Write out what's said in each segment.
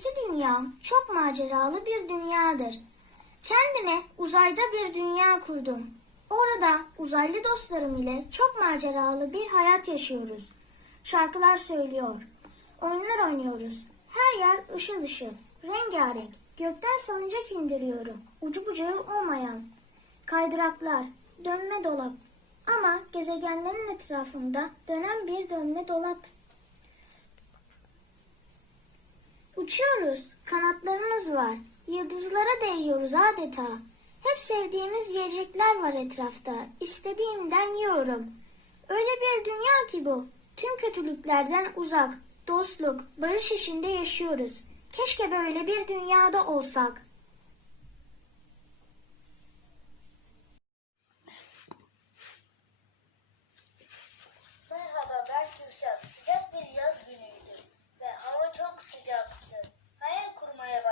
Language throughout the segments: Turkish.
Daki dünyam çok maceralı bir dünyadır. Kendime uzayda bir dünya kurdum. Orada uzaylı dostlarım ile çok maceralı bir hayat yaşıyoruz. Şarkılar söylüyor, oyunlar oynuyoruz. Her yer ışıl ışıl, rengarenk. Gökten salıncak indiriyorum, ucu bucağı olmayan. Kaydıraklar, dönme dolap. Ama gezegenlerin etrafında dönen bir dönme dolap. Uçuyoruz, kanatlarımız var. Yıldızlara değiyoruz adeta. Hep sevdiğimiz yiyecekler var etrafta. İstediğimden yiyorum. Öyle bir dünya ki bu. Tüm kötülüklerden uzak. Dostluk, barış içinde yaşıyoruz. Keşke böyle bir dünyada olsak.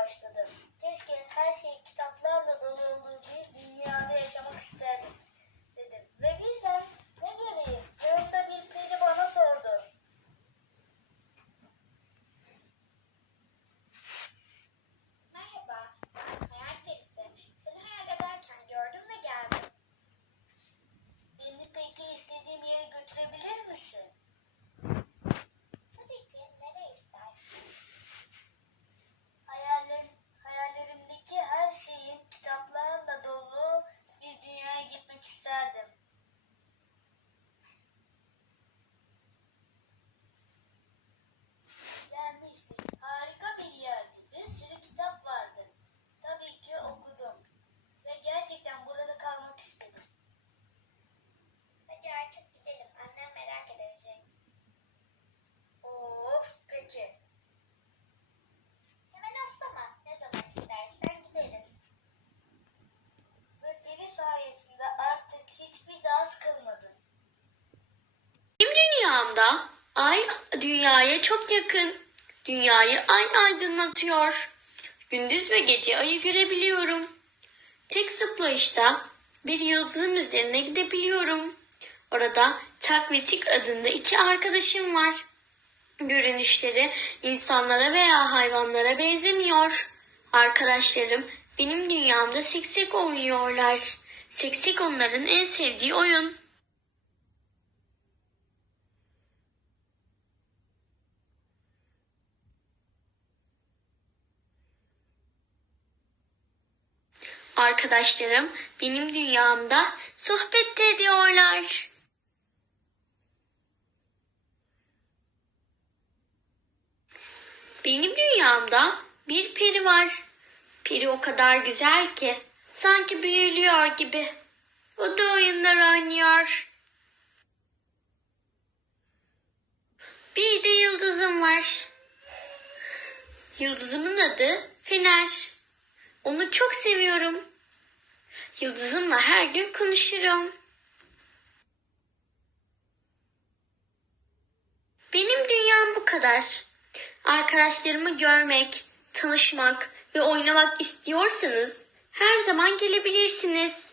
Başladım. Keşke her şey kitaplarla dolu olduğu bir dünyada yaşamak isterdim dedim. Ve birden стадом. Dünyamda ay dünyaya çok yakın. Dünyayı ay aydınlatıyor. Gündüz ve gece ayı görebiliyorum. Tek zıplayışta bir yıldızın üzerine gidebiliyorum. Orada Tak ve Tik adında iki arkadaşım var. Görünüşleri insanlara veya hayvanlara benzemiyor. Arkadaşlarım benim dünyamda seksek oynuyorlar. Seksek onların en sevdiği oyun. Arkadaşlarım benim dünyamda sohbet ediyorlar. Benim dünyamda bir peri var. Peri o kadar güzel ki sanki büyülüyor gibi. O da oyunlar oynuyor. Bir de yıldızım var. Yıldızımın adı Fener. Onu çok seviyorum. Yıldızımla her gün konuşurum. Benim dünyam bu kadar. Arkadaşlarımı görmek, tanışmak ve oynamak istiyorsanız her zaman gelebilirsiniz.